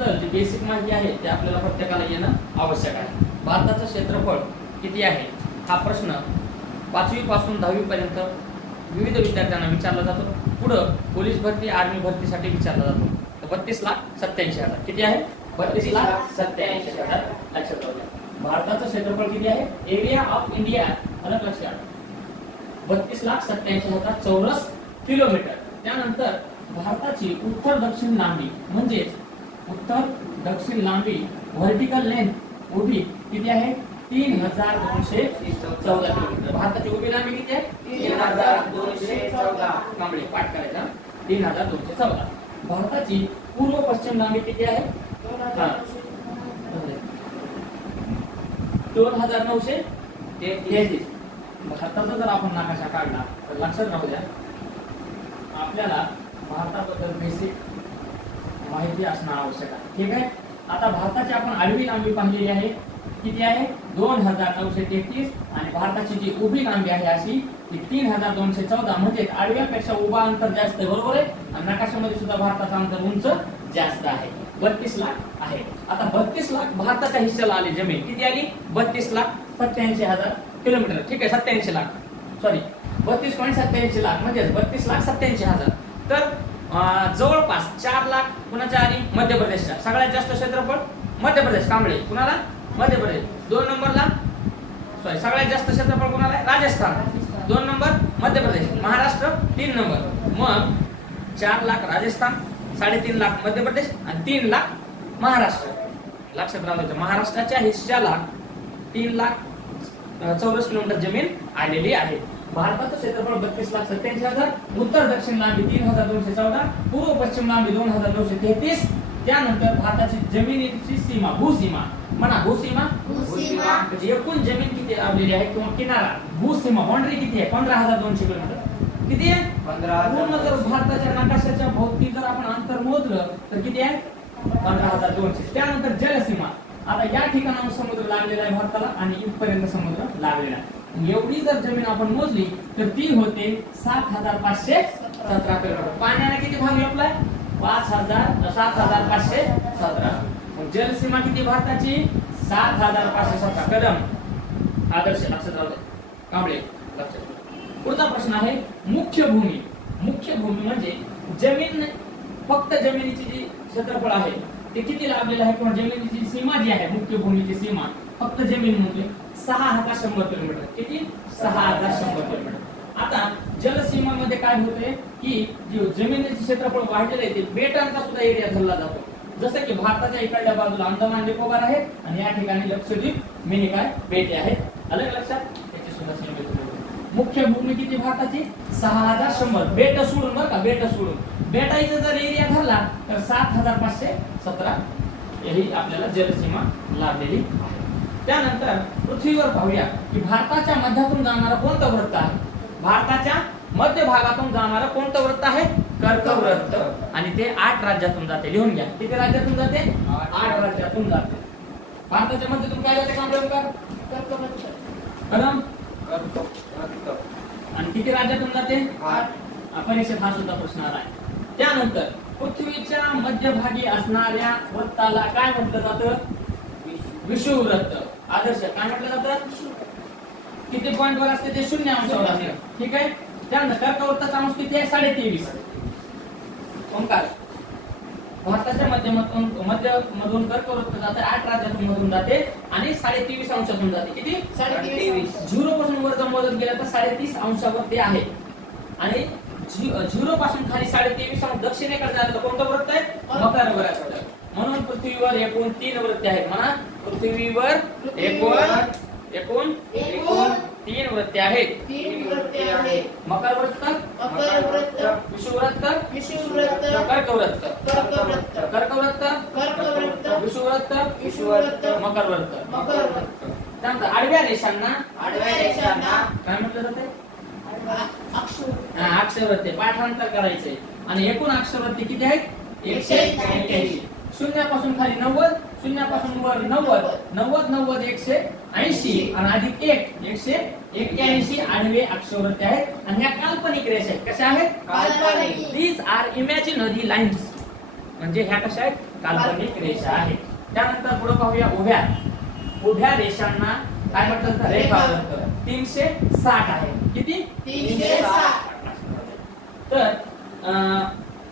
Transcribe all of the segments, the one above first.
त्याच्याबद्दल जी बेसिक माहिती आहे ते आपल्याला प्रत्येकाला येणं आवश्यक आहे. भारताचं क्षेत्रफळ किती आहे हा प्रश्न 5वी पासून 10वी पर्यंत विविध विद्यार्थ्यांना विचारला जातो. पुढं पोलीस भरती, आर्मी भरतीसाठी विचारला जातो. तर 32,87,000 किती आहे? 32,87,000 लक्षात ठेवा. भारताचं क्षेत्रफळ किती आहे? एरिया ऑफ इंडिया अलग लक्षात 32,87,000 चौरस किलोमीटर. त्यानंतर भारताची उत्तर दक्षिण लांबी म्हणजेच उत्तर दक्षिण लांबी व्हर्टिकल लेंथ उभी किती आहे? 3,214 किलोमीटर. भारताची उभी लांबी किती आहे? 3,214. कांबळे पाठ करायचा 3,214. भारताची पूर्व पश्चिम लांबी किती आहे? 2,933. भारताचा जर आपण नकाशा काढला तर लक्षात राहू द्या आपल्याला भारताबद्दल बेसिक माहिती असणं आवश्यक आहे. ठीक आहे. आता भारताची आपण आडवी लांबी पाहिलेली आहे किती आहे? 2,933 आणि भारताची जी उभी लांबी आहे अशी ती 3,214 म्हणजे आडव्यापेक्षा उभा अंतर जास्त आहे. बरोबर आहे. आणि नकाशामध्ये सुद्धा भारताचं अंतर उंच जास्त आहे. 32 लाख आहे. आता 32 लाख भारताच्या हिस्स्याला आली जमीन किती आली? 32,87,000 किलोमीटर. ठीक आहे. 87 लाख सॉरी 32.87 लाख म्हणजे 32,87,000. तर जवळपास 4 लाख कुणाच्या आली? मध्य प्रदेशच्या. सगळ्यात जास्त क्षेत्रफळ मध्य प्रदेश. कांबळे कुणाला? मध्य प्रदेश. 2 नंबरला सगळ्यात जास्त क्षेत्रफळ कुणाला आहे? राजस्थान. 2 नंबर मध्य प्रदेश. महाराष्ट्र 3 नंबर. मग 4 लाख राजस्थान, 3.5 लाख मध्य प्रदेश आणि 3 लाख महाराष्ट्र. लक्षात राहायचं महाराष्ट्राच्या हिस्स्याला 3 लाख चौरस किलोमीटर जमीन आलेली आहे. भारताचं क्षेत्रफळ 32,87,000. उत्तर दक्षिण लांबी 3,214. पूर्व पश्चिम लांबी 2,933. त्यानंतर भारताची जमिनीची सीमा भूसीमा म्हणा भूसीमा म्हणजे एकूण जमीन किती लाभलेली आहे किंवा किनारा भूसीमा बाउंड्री किती आहे? 15,200 किलोमीटर. किती आहे? 15,000. पूर्ण जर भारताच्या नकाशाच्या भोवती जर आपण अंतर मोजलं तर किती आहे? 15,200. त्यानंतर जलसीमा. आता या ठिकाणाहून समुद्र लागलेला आहे भारताला आणि इथपर्यंत समुद्र लागलेला आहे. एवढी जर जमीन आपण मोजली तर ती होते 7,517 किलोमीटर. पाण्याने किती भाग लपलाय? 7,517. जलसीमा किती भारताची? 7,517 कदम. आदर्श लक्षात राहू दे. कांबळे लक्षात. पुढचा प्रश्न आहे मुख्य भूमी. मुख्य भूमी म्हणजे जमीन फक्त जमिनीची जी क्षेत्रफळ आहे ते किती लाभलेलं आहे किंवा जमिनीची सीमा जी आहे मुख्य भूमीची सीमा फक्त जमीन म्हणजे 6,100 किलोमीटर. किती? 6,100 किलोमीटर. आता जलसीमामध्ये काय होते की जे जमिनीचे क्षेत्रफळ वाढलेले आहे ते बेटांचा सुद्धा एरिया धरला जातो. जसं की भारताच्या इकडल्या बाजूला अंदमान निकोबार आहे आणि या ठिकाणी लक्षद्वीप मिनिकॉय बेटे आहेत. अलग लक्षात त्याची सुद्धा सीमा. मुख्य भूमी किती भारताची? 6,100. बेट सोडून बरं का बेट सोडून बेटाईचा जर एरिया धरला तर 7,517 ही आपल्याला जलसीमा लाभलेली आहे. त्यानंतर पृथ्वीवर पाहूया की भारताच्या मध्यातून जाणारा कोणतं वृत्त आहे? भारताच्या मध्य भागातून जाणारा कोणतं वृत्त आहे? कर्कवृत्त. आणि ते 8 राज्यातून जाते. लिहून घ्या. किती राज्यातून जाते? 8 राज्यातून जाते. भारताच्या मध्यातून काय जाते? कर्कवृत्त. आणि किती राज्यातून जाते? 8. परीक्षेत हा सुद्धा प्रश्न आला आहे. त्यानंतर पृथ्वीच्या मध्यभागी असणाऱ्या वृत्ताला काय म्हटलं जातं? विषुववृत्त. आदर्श काय म्हटलं जातं? किती पॉइंट वर असते ते 0 अंशावर असते. ठीक आहे. त्यानंतर कर्कवृत्ताचा अंश किती आहे? 23.5. ओंकार भारताच्या मध्यमधून कर्कवृत्त जाते 8 राज्यातून मधून जाते आणि 23.5 अंशातून जाते. किती? 23.5. 0 पासून वर जर मोजत गेलं तर 30.5 अंशावर ते आहे आणि 0 पासून खाली 23.5 अंश दक्षिणेकडे जायला कोणतं वृत्त आहे? मकर वृत्त. म्हणून पृथ्वीवर एकूण 3 वृत्ते आहेत. म्हणा पृथ्वीवर एकूण 3 वृत्ते आहेत. मकर वृत्त, विषुववृत्त, कर्कवृत्त, विषुववृत्त, मकर वृत्त. त्यानंतर आडव्या रेषांना काय म्हटलं जाते? अक्षरवृत्ते. पाठांतर करायचे. आणि एकूण अक्षरवृत्ती किती आहेत? 181. 0 पासून खाली 90, 0 पासून वर 90, 90 90 180 आणि अधिक 1 181 आडवे अक्षरवृत्ते आहेत. आणि ह्या काल्पनिक रेषा आहेत. कशा आहेत? काल्पनिक. These are imaginary lines. म्हणजे ह्या कशा आहेत, काल्पनिक रेषा आहेत. त्यानंतर पुढे पाहूया उभ्या रेषांना काय म्हणतात, रेखावृत्त. 360 आहे. किती? 360. तर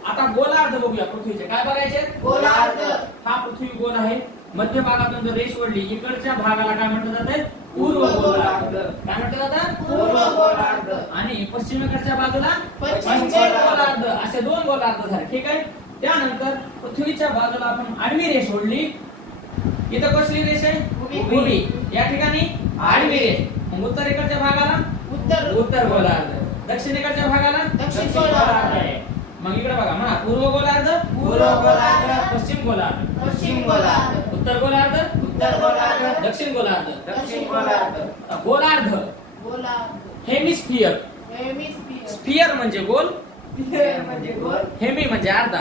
आता गोलार्ध बघूया पृथ्वीचे. काय बघायचे? गोलार्ध. हा पृथ्वी गोल आहे. मध्य भागातून जर रेष ओढली इकडच्या भागाला काय म्हटलं जातं, पूर्व गोलार्ध. काय म्हटलं जातं, पूर्व गोलार्ध. आणि पश्चिमेकडच्या बाजूला पश्चिम गोलार्ध. असे 2 गोलार्ध झाले. ठीक आहे. त्यानंतर पृथ्वीच्या बाजूला आपण आडवी रेष ओढली. इथं कसली रेष आहे, उभी. या ठिकाणी आडवी रेष. मग उत्तरेकडच्या भागाला उत्तर गोलार्ध, दक्षिणेकडच्या भागाला दक्षिण गोलार्ध आहे. मग इकडे बघा म्हणा, पूर्व गोलार्ध, पश्चिम गोलार्ध, उत्तर गोलार्ध, दक्षिण गोलार्ध. गोलार्ध हेमिस्फियर. स्फियर म्हणजे गोल, हेमी म्हणजे अर्धा.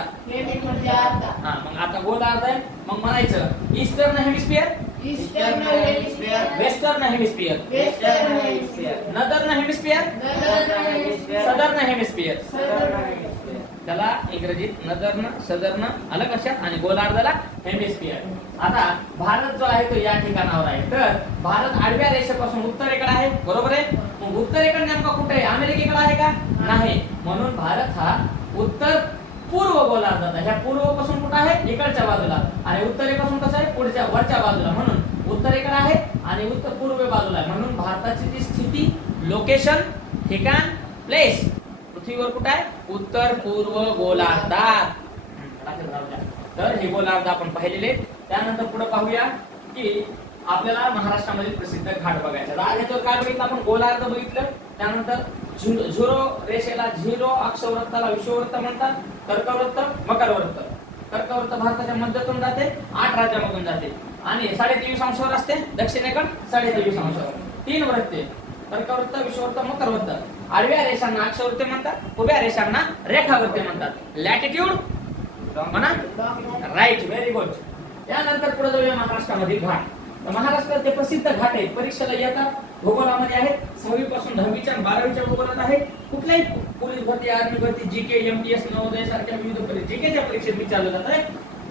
हा, मग आता गोलार्ध आहे. मग म्हणायचं eastern hemisphere, western hemisphere, northern hemisphere, southern hemisphere. त्याला इंग्रजीत नदर्न, सदर्न आलं लक्षात, आणि गोलार्धाला हेमिस्फियर. आता भारत जो आहे तो या ठिकाणावर आहे. तर भारत आडव्या रेषेपासून उत्तरेकडे आहे, बरोबर आहे. मग उत्तरेकडे नेमका कुठे आहे, अमेरिकेकडे आहे का, नाही. म्हणून भारत हा उत्तर पूर्व गोलार्धात आहे. ह्या पूर्वपासून कुठे आहे, इकडच्या बाजूला, आणि उत्तरेपासून कसं आहे, पुढच्या वरच्या बाजूला. म्हणून उत्तरेकडे आहे आणि उत्तर पूर्व बाजूला आहे. म्हणून भारताची जी स्थिती, लोकेशन, ठिकाण, प्लेस पृथ्वीवर कुठे आहे, उत्तर पूर्व गोलार्धात. तर हे गोलार्ध आपण पाहिलेले. त्यानंतर पुढे पाहूया की आपल्याला महाराष्ट्रामध्ये प्रसिद्ध घाट बघायचा. आज याच्यावर काय बघितलं आपण, गोलार्ध बघितलं. त्यानंतर झिरो रेषेला, झिरो अक्षवृत्ताला विषुववृत्त म्हणतात. कर्कवृत्त, मकरवृत्त. कर्कवृत्त भारताच्या मध्यातून जाते, 8 राज्यामधून जाते आणि 23.5 अंशावर असते. दक्षिणेकडे 23.5 अंशावर. 3 वृत्ते, कर्कवृत्त, विषुववृत्त, मकरवृत्त. आडव्या रेषांना अक्षवृत्ते म्हणतात, उभ्या रेषांना रेखावृत्ते म्हणतात. लॅटिट्यूड म्हणा, राईट, व्हेरी गुड. त्यानंतर पुढे जाऊया महाराष्ट्रामध्ये घाट. महाराष्ट्रात जे प्रसिद्ध घाट आहेत, परीक्षेला येतात, भूगोलामध्ये आहेत. 6वी पासून 10वीच्या 12वीच्या भूगोलात आहेत. कुठल्याही पोलीस भरती, आर्मी भरती, जीके, एमटीएस, नवोदय सारख्या विविध जीकेच्या परीक्षेत विचारलं जात आहे.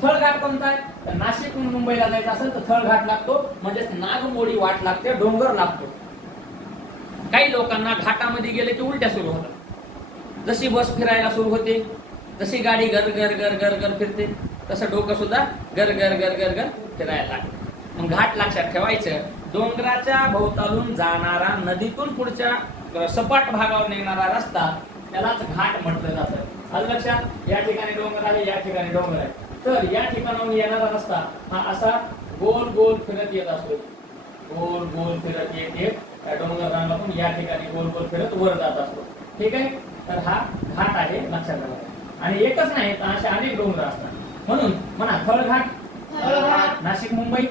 थळघाट कोणता आहे, तर नाशिकहून मुंबईला जायचं असेल तर थळघाट लागतो. म्हणजे नागमोडी वाट लागते, डोंगर लागतो. काही लोकांना घाटामध्ये गेले की उलट्या सुरू होतात. जशी बस फिरायला सुरू होते, जशी गाडी घर घर घर घर घर फिरते, तसं डोकं सुद्धा घर घर घर घर घर फिरायला लागतं. मग घाट लक्षात ठेवायचं, डोंगराच्या भोवतालून जाणारा, नदीतून पुढच्या सपाट भागावर निघणारा रस्ता, त्यालाच घाट म्हटलं जातं. आलं लक्षात. या ठिकाणी डोंगर आहे, या ठिकाणी डोंगर आहे. तर या ठिकाणाहून येणारा रस्ता हा असा गोल गोल फिरत येत असतो. गोल गोल फिरत येत त्या डोंगर रांगातून या ठिकाणी गोल गोल फिरत वर जात असतो. ठीक आहे. तर हा घाट आहे, लक्षात ठेवा. आणि एकच नाही तर असे अनेक डोंगर असतात. म्हणून म्हणा थळघाट, नाशिक मुंबई,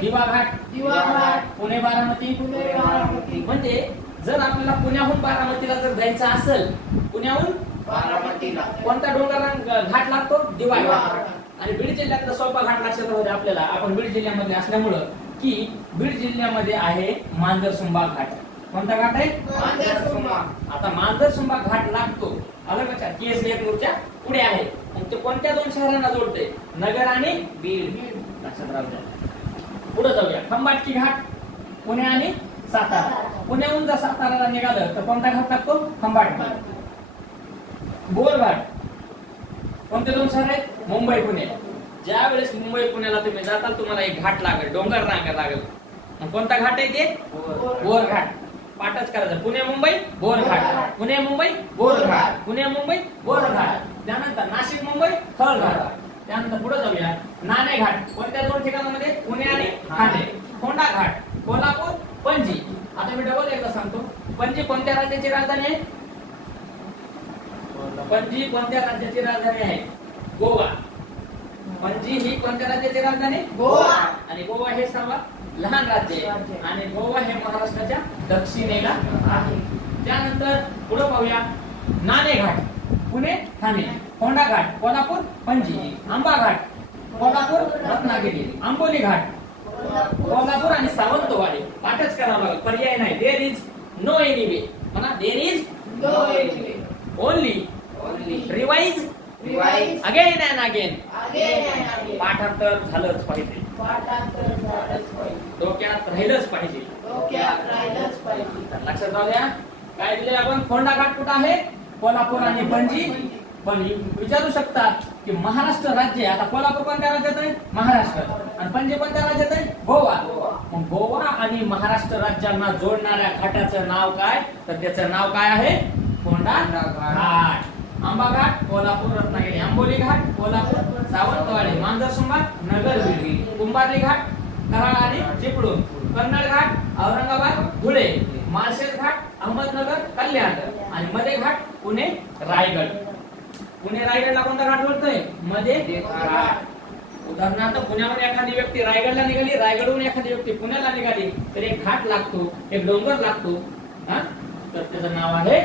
दिवा घाट, पुणे बारामती. म्हणजे जर आपल्याला पुण्याहून बारामतीला जर जायचं असेल, पुण्याहून बारामतीला कोणता डोंगर घाट लागतो, दिवा घाट. आणि बीड जिल्ह्यातला सोपा घाट लक्षात राहू द्या आपल्याला. आपण बीड जिल्ह्यामध्ये असल्यामुळं की बीड जिल्ह्यामध्ये आहे मांजरसुंबा घाट. कोणता घाट आहे, मांजरसुंबा. आता मांजरसुंबा घाट लागतो आलं लक्षात, केसरीच्या पुढे आहे. मग ते कोणत्या 2 शहरांना जोडते, नगर आणि बीड. लक्षात राहू द्या. पुढे जाऊया. खंबाटकी घाट, पुणे आणि सातारा. पुण्याहून जर साताराला निघालं तर कोणता घाट लागतो, खंबाटकी. बोरघाट. कोणते 2 शहर आहेत, मुंबई पुणे. ज्या वेळेस मुंबई पुण्याला तुम्ही जाताल तुम्हाला एक घाट लागेल, डोंगर रांगा लागेल. मग कोणता घाट आहे ते, बोरघाट. पाठच करायचं, पुणे मुंबई बोरघाट, पुणे मुंबई बोरघाट, पुणे मुंबई बोरघाट. त्यानंतर नाशिक मुंबई थळघाट. त्यानंतर पुढे जाऊया. नाणेघाट. कोणत्या 2 ठिकाणांमध्ये, पुणे आणि ठाणे. फोंडा घाट, कोल्हापूर, पणजी. आता मी डबल एकदा सांगतो. पणजी कोणत्या राज्याची राजधानी आहे, पणजी कोणत्या राज्याची राजधानी आहे, गोवा. पणजी ही कोणत्या राज्याची राजधानी, गोवा. आणि गोवा हे सर्वात लहान राज्य आहे आणि गोवा हे महाराष्ट्राच्या दक्षिणेला आहे. त्यानंतर पुढे पाहूया. नाणेघाट, पुणे ठाणे. फोंडा घाट, कोल्हापूर पणजी. आंबा घाट, कोल्हापूर रत्नागिरी. आंबोली घाट, कोल्हापूर आणि सावंतवाडी. पाठच करावं लागेल, पर्याय नाही. There is no any way. म्हणा, there is no any way. Only revise Revise. Again and again. Again and again. पाठांतर झालंच पाहिजे. पाठांतर झालंच पाहिजे. डोक्यात राहिलंच पाहिजे. डोक्यात राहिलंच पाहिजे. तर लक्षात राहू द्या. काय दिले आपण? फोंडा घाट कुठं आहे? कोल्हापूर आणि पणजी. पण विचारू शकतात की महाराष्ट्र राज्य, आता कोल्हापूर कोणत्या राज्यात आहे? महाराष्ट्र. आणि पणजी कोणत्या राज्यात आहे? गोवा. मग गोवा आणि महाराष्ट्र राज्यांना जोडणाऱ्या घाटाचं नाव काय? तर त्याचं नाव काय आहे? फोंडा घाट. आंबा घाट कोल्हापूर रत्नागिरी, आंबोली घाट कोल्हापूर सावंतवाडी, मांजरसुंबा नगरविरी, कुंभारली घाट कराड आणि चिपळूण, कन्नड घाट औरंगाबाद धुळे, माळशेज घाट अहमदनगर कल्याण आणि मध्ये घाट पुणे रायगड. पुणे रायगडला कोणता घाट जोडतोय? मध्ये घाट. उदाहरणार्थ पुण्यामध्ये एखादी व्यक्ती रायगडला निघाली, रायगडहून एखादी व्यक्ती पुण्याला निघाली तर एक घाट लागतो, एक डोंगर लागतो. हा, तर त्याचं नाव आहे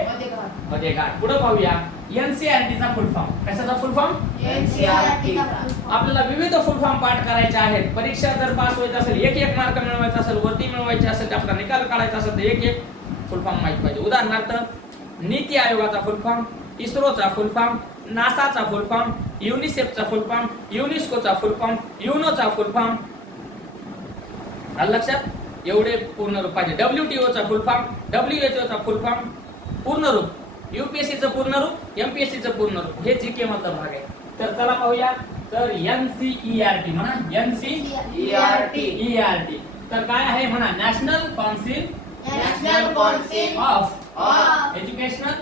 मध्ये घाट. पुढे पाहूया एनसीईआरटीचा फुल फॉर्म. कशाचा फुल फॉर्म? NCERT. आपल्याला विविध फुल फॉर्म पाठ करायचे आहेत. परीक्षा जर पास व्हायचं असेल, एक मार्क मिळवायचा असेल, वरती मिळवायचे असेल, तर आपला निकाल काढायचा असेल तर एक फुल फॉर्म माहित पाहिजे. उदाहरणार्थ नीती आयोगाचा फुल फॉर्म, इस्रोचा फुल फॉर्म, नासाचा फुल फॉर्म, युनिसेफचा फुल फॉर्म, युनेस्कोचा फुल फॉर्म, युनोचा फुल फॉर्म. लक्षात एवढे पूर्ण रूप पाहिजे. WTOचा फुल फॉर्म, WHOचा फुल फॉर्म पूर्ण रूप, UPSCचं पूर्ण रूप, MPSCचं पूर्ण रूप. हे जीके मधला भाग आहे. तर चला पाहूया. तर NCERT म्हणा. NCERT तर काय आहे म्हणा? National council National Council of of educational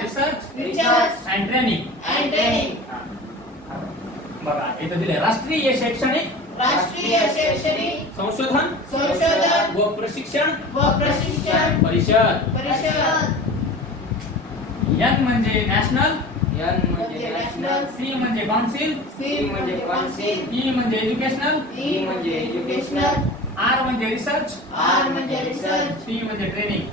research and training. बघा इथं दिले राष्ट्रीय शैक्षणिक राष्ट्रीय शैक्षणिक संशोधन व प्रशिक्षण परिषद. N म्हणजे नॅशनल, C म्हणजे काउन्सिल, E म्हणजे एज्युकेशनल, R म्हणजे रिसर्च, T म्हणजे ट्रेनिंग.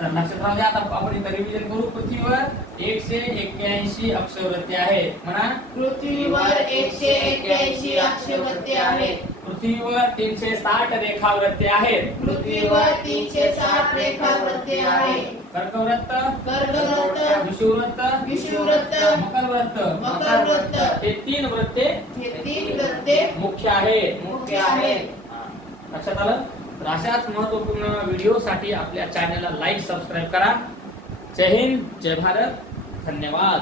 तर लक्षात राहू द्या. आता आपण इथं रिव्हिजन करू. पृथ्वीवर 181 अक्षरवृत्ती आहेत म्हणा. पृथ्वीवर 181 अक्षरवृत्ती आहेत. पृथ्वीवर 360 रेखावृत्ती आहेत. पृथ्वीवर 360 रेखावृत्ती आहेत. कर्कवृत्त, विषुववृत्त, विषुववृत्त, मकरवृत्त हे 3 वृत्ते हे 3 वृत्ते मुख्य आहेत. लक्षात आलं. तर अशाच महत्वपूर्ण व्हिडिओसाठी आपल्या चॅनलला लाईक सबस्क्राईब करा. जय हिंद, जय भारत, धन्यवाद.